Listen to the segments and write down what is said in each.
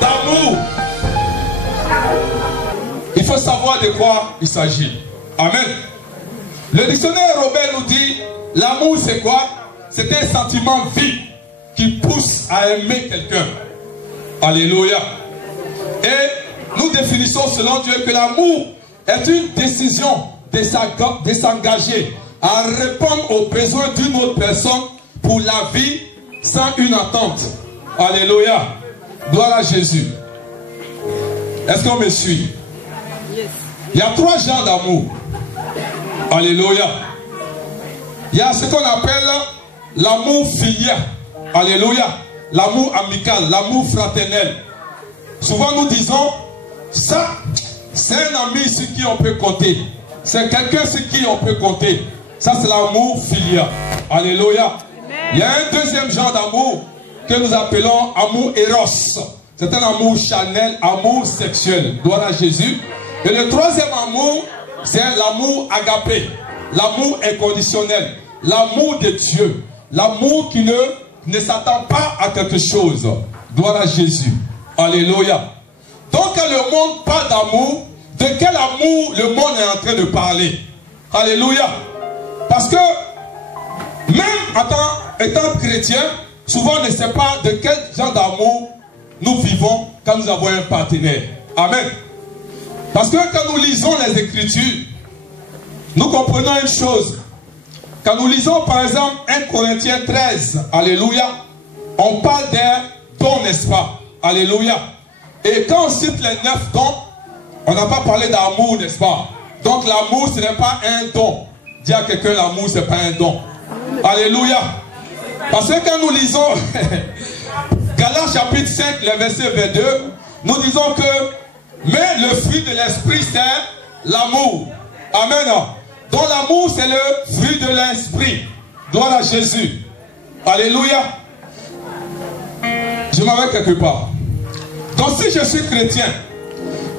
d'amour. Il faut savoir de quoi il s'agit. Amen. Le dictionnaire Robert nous dit, l'amour c'est quoi? C'est un sentiment vif qui pousse à aimer quelqu'un. Alléluia. Et nous définissons selon Dieu que l'amour est une décision de s'engager à répondre aux besoins d'une autre personne pour la vie sans une attente. Alléluia. Gloire à Jésus. Est-ce qu'on me suit? Il y a 3 genres d'amour. Alléluia. Il y a ce qu'on appelle l'amour filial. Alléluia. L'amour amical, l'amour fraternel. Souvent nous disons, ça, c'est un ami sur qui on peut compter. C'est quelqu'un sur qui on peut compter. Ça, c'est l'amour filial. Alléluia. Il y a un deuxième genre d'amour que nous appelons amour éros. C'est un amour charnel, amour sexuel. Gloire à Jésus. Et le troisième amour, c'est l'amour agapé. L'amour inconditionnel. L'amour de Dieu. L'amour qui ne s'attend pas à quelque chose. Gloire à Jésus. Alléluia. Donc quand le monde parle d'amour, de quel amour le monde est en train de parler? Alléluia. Parce que même étant chrétien, souvent on ne sait pas de quel genre d'amour nous vivons quand nous avons un partenaire. Amen. Parce que quand nous lisons les Écritures, nous comprenons une chose. Quand nous lisons par exemple 1 Corinthiens 13, alléluia, on parle d'un don, n'est-ce pas? Alléluia. Et quand on cite les 9 dons, on n'a pas parlé d'amour, n'est-ce pas? Donc l'amour, ce n'est pas un don. Dis à quelqu'un, l'amour, ce n'est pas un don. Alléluia. Parce que quand nous lisons Galates chapitre 5, le verset 22, nous disons que mais le fruit de l'esprit, c'est l'amour. Amen. Donc l'amour, c'est le fruit de l'esprit. Gloire à Jésus. Alléluia. Je m'en vais quelque part. Donc si je suis chrétien,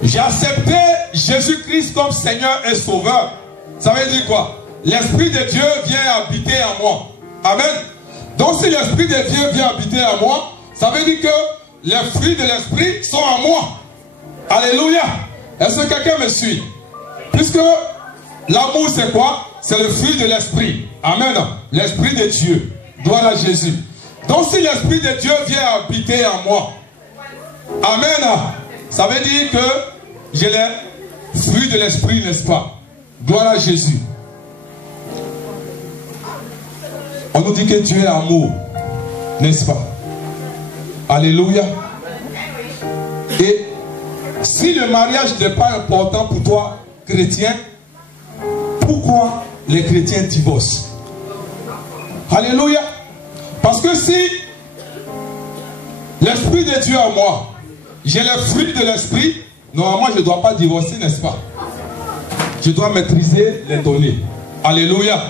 j'ai accepté Jésus-Christ comme Seigneur et Sauveur. Ça veut dire quoi? L'Esprit de Dieu vient habiter en moi. Amen. Donc si l'Esprit de Dieu vient habiter en moi, ça veut dire que les fruits de l'Esprit sont en moi. Alléluia. Est-ce que quelqu'un me suit? Puisque l'amour c'est quoi? C'est le fruit de l'Esprit. Amen. L'Esprit de Dieu. Gloire à Jésus. Donc si l'Esprit de Dieu vient habiter en moi, amen, ça veut dire que j'ai les fruits de l'Esprit, n'est-ce pas? Gloire à Jésus. On nous dit que Dieu est amour, n'est-ce pas? Alléluia. Et si le mariage n'est pas important pour toi, chrétien, pourquoi les chrétiens divorcent? Alléluia. Parce que si l'Esprit de Dieu en moi, j'ai les fruits de l'Esprit, normalement je ne dois pas divorcer, n'est-ce pas? Je dois maîtriser les données. Alléluia.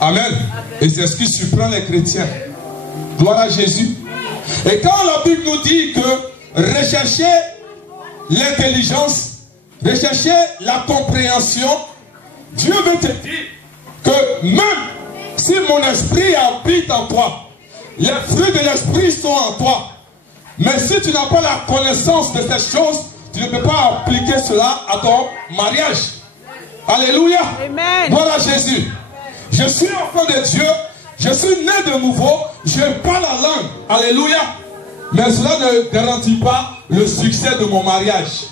Amen. Et c'est ce qui surprend les chrétiens. Gloire à Jésus. Et quand la Bible nous dit que rechercher l'intelligence, rechercher la compréhension, Dieu veut te dire que même si mon esprit habite en toi, les fruits de l'esprit sont en toi. Mais si tu n'as pas la connaissance de ces choses, tu ne peux pas appliquer cela à ton mariage. Alléluia. Amen. Gloire à Jésus. Je suis enfant de Dieu, je suis né de nouveau, je parle la langue. Alléluia. Mais cela ne garantit pas le succès de mon mariage.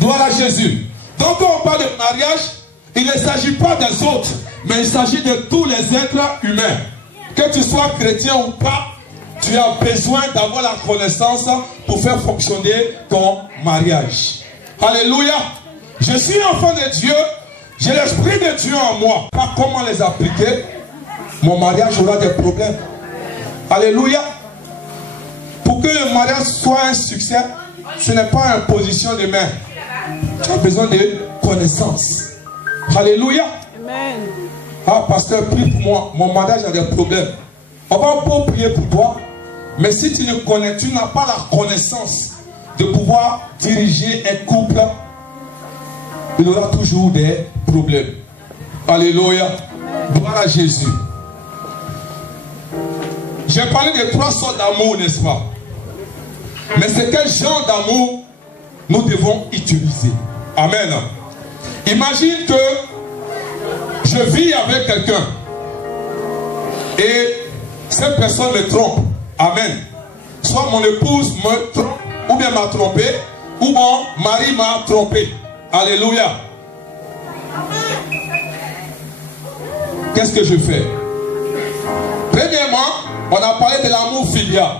Gloire à Jésus. Donc quand on parle de mariage, il ne s'agit pas des autres, mais il s'agit de tous les êtres humains. Que tu sois chrétien ou pas, tu as besoin d'avoir la connaissance pour faire fonctionner ton mariage. Alléluia. Je suis enfant de Dieu, j'ai l'Esprit de Dieu en moi. Pas comment les appliquer, mon mariage aura des problèmes. Alléluia. Pour que le mariage soit un succès, ce n'est pas une position de main. Tu as besoin de connaissances. Alléluia. Amen. Ah, pasteur, prie pour moi. Mon mariage a des problèmes. On va pas prier pour toi. Mais si tu ne connais, tu n'as pas la connaissance de pouvoir diriger un couple, il aura toujours des problèmes. Alléluia. Gloire à Jésus. J'ai parlé de 3 sortes d'amour, n'est-ce pas? Mais c'est quel genre d'amour nous devons utiliser. Amen. Imagine que je vis avec quelqu'un et cette personne me trompe. Amen. Soit mon épouse me trompe, ou bien m'a trompé, ou mon mari m'a trompé. Alléluia. Qu'est-ce que je fais? Premièrement, on a parlé de l'amour filial,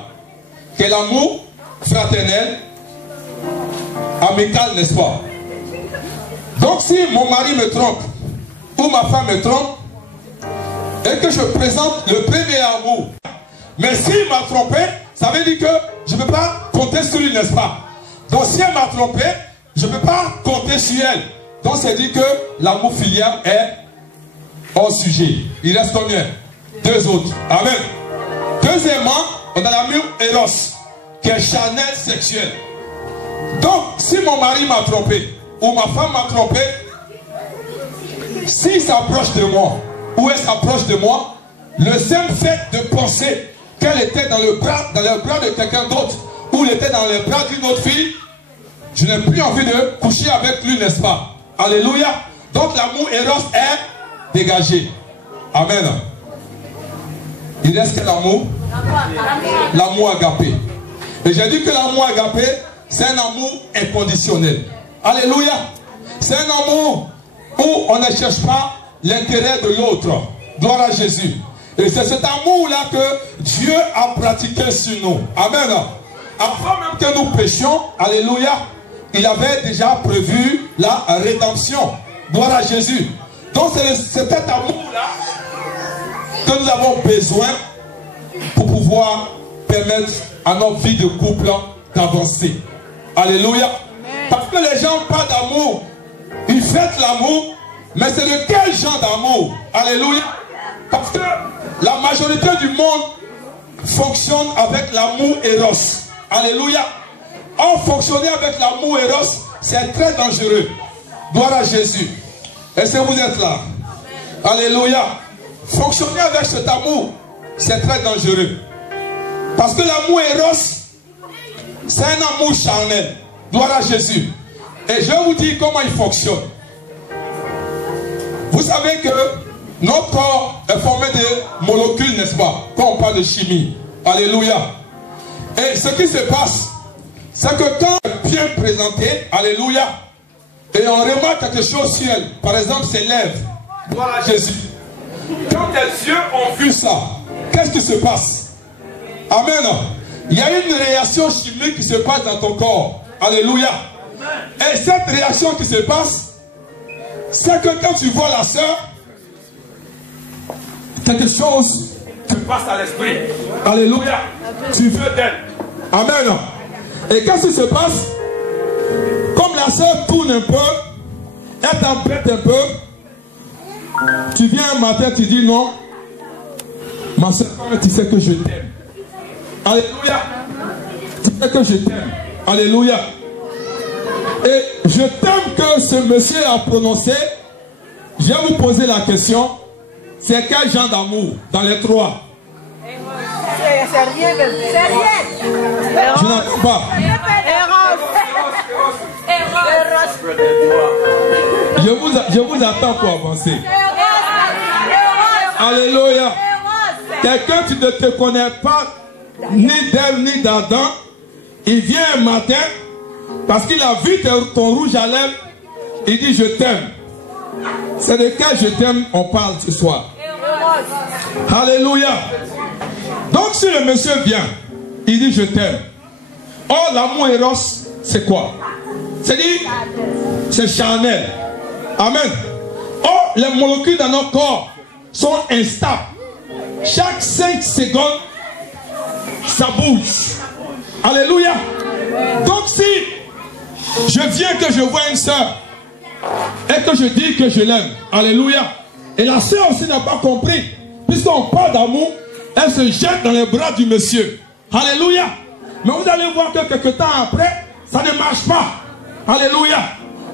qui est l'amour fraternel, amical, n'est-ce pas? Donc si mon mari me trompe, ou ma femme me trompe, et que je présente le premier amour, mais s'il m'a trompé, ça veut dire que je ne peux pas compter sur lui, n'est-ce pas? Donc si elle m'a trompé, je ne peux pas compter sur elle. Donc c'est dit que l'amour filial est hors sujet. Il reste combien? Deux autres. Amen. Deuxièmement, on a l'amour éros, qui est charnel sexuel. Donc si mon mari m'a trompé, ou ma femme m'a trompé, s'il s'approche de moi, ou elle s'approche de moi, le simple fait de penser qu'elle était dans le bras de quelqu'un d'autre, ou elle était dans les bras d'une autre fille, je n'ai plus envie de coucher avec lui, n'est-ce pas? Alléluia. Donc l'amour éros est dégagé. Amen. Il reste quel amour? L'amour agapé. Et j'ai dit que l'amour agapé, c'est un amour inconditionnel. Alléluia. C'est un amour où on ne cherche pas l'intérêt de l'autre. Gloire à Jésus. Et c'est cet amour-là que Dieu a pratiqué sur nous. Amen. Avant même que nous péchions, alléluia, il avait déjà prévu la rédemption. Gloire à Jésus. Donc c'est cet amour-là que nous avons besoin pour pouvoir permettre à notre vie de couple d'avancer. Alléluia. Parce que les gens parlent d'amour, ils fêtent l'amour, mais c'est de quel genre d'amour? Alléluia. Parce que la majorité du monde fonctionne avec l'amour éros. Alléluia. Or, fonctionner avec l'amour éros, c'est très dangereux. Gloire à Jésus. Est-ce que vous êtes là? Alléluia. Fonctionner avec cet amour, c'est très dangereux. Parce que l'amour éros, c'est un amour charnel. Gloire à Jésus. Et je vais vous dire comment il fonctionne. Vous savez que notre corps est formé de molécules, n'est-ce pas? Quand on parle de chimie. Alléluia. Et ce qui se passe, c'est que quand elle est bien présentée, alléluia, et on remarque quelque chose sur elle, par exemple ses lèvres, gloire à Jésus. Quand tes yeux ont vu ça, qu'est-ce qui se passe? Amen. Il y a une réaction chimique qui se passe dans ton corps. Alléluia. Et cette réaction qui se passe, c'est que quand tu vois la sœur, quelque chose te passe à l'esprit. Alléluia. Tu veux d'elle. Amen. Et qu'est-ce qui se passe? Comme la sœur tourne un peu, elle t'embête un peu, tu viens un matin, tu dis non, ma sœur, tu sais que je t'aime. Alléluia. Tu sais que je t'aime. Alléluia. Et je t'aime que ce monsieur a prononcé. Je vais vous poser la question. C'est quel genre d'amour dans les trois? C'est rien, c'est rien. Je n'entends pas. Je vous attends pour avancer. Alléluia. Quelqu'un, tu ne te connais pas ni d'Ève ni d'Adam. Il vient un matin parce qu'il a vu ton rouge à lèvres. Il dit je t'aime. C'est de quel je t'aime on parle ce soir. Alléluia. Donc si le monsieur vient, il dit je t'aime. Or l'amour éros, c'est quoi? C'est dit, c'est charnel. Amen. Or les molécules dans notre corps sont instables. Chaque 5 secondes, ça bouge. Alléluia. Donc si je viens que je vois une soeur et que je dis que je l'aime, alléluia, et la soeur aussi n'a pas compris, puisqu'on parle d'amour, elle se jette dans les bras du monsieur. Alléluia. Mais vous allez voir que quelques temps après, ça ne marche pas. Alléluia.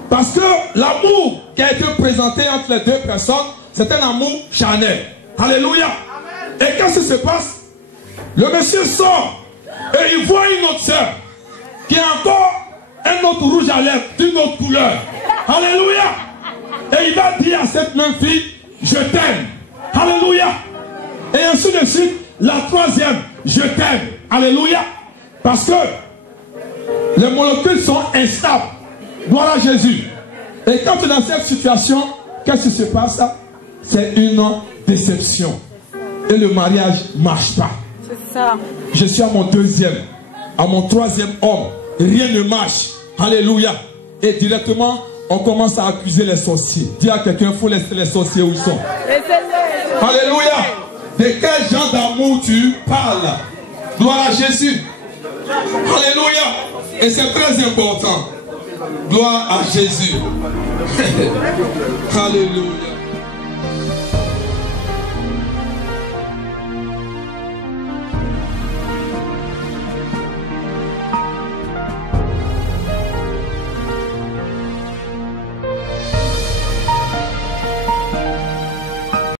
Parce que l'amour qui a été présenté entre les deux personnes, c'est un amour charnel. Alléluia. Et qu'est-ce qui se passe? Le monsieur sort et il voit une autre soeur. qui a encore un autre rouge à lèvres d'une autre couleur. Alléluia. Et il va dire à cette même fille, je t'aime. Alléluia. Et ainsi de suite, la troisième, je t'aime. Alléluia. Parce que les molécules sont instables. Gloire à Jésus. Et quand tu es dans cette situation, qu'est-ce qui se passe? C'est une déception. Et le mariage ne marche pas. C'est ça. Je suis à mon deuxième, à mon troisième homme. Rien ne marche. Alléluia. Et directement, on commence à accuser les sorciers. Dis à quelqu'un, il faut laisser les sorciers où ils sont. Alléluia. De quel genre d'amour tu parles? Gloire à Jésus. Alléluia. Et c'est très important. Gloire à Jésus. Alléluia.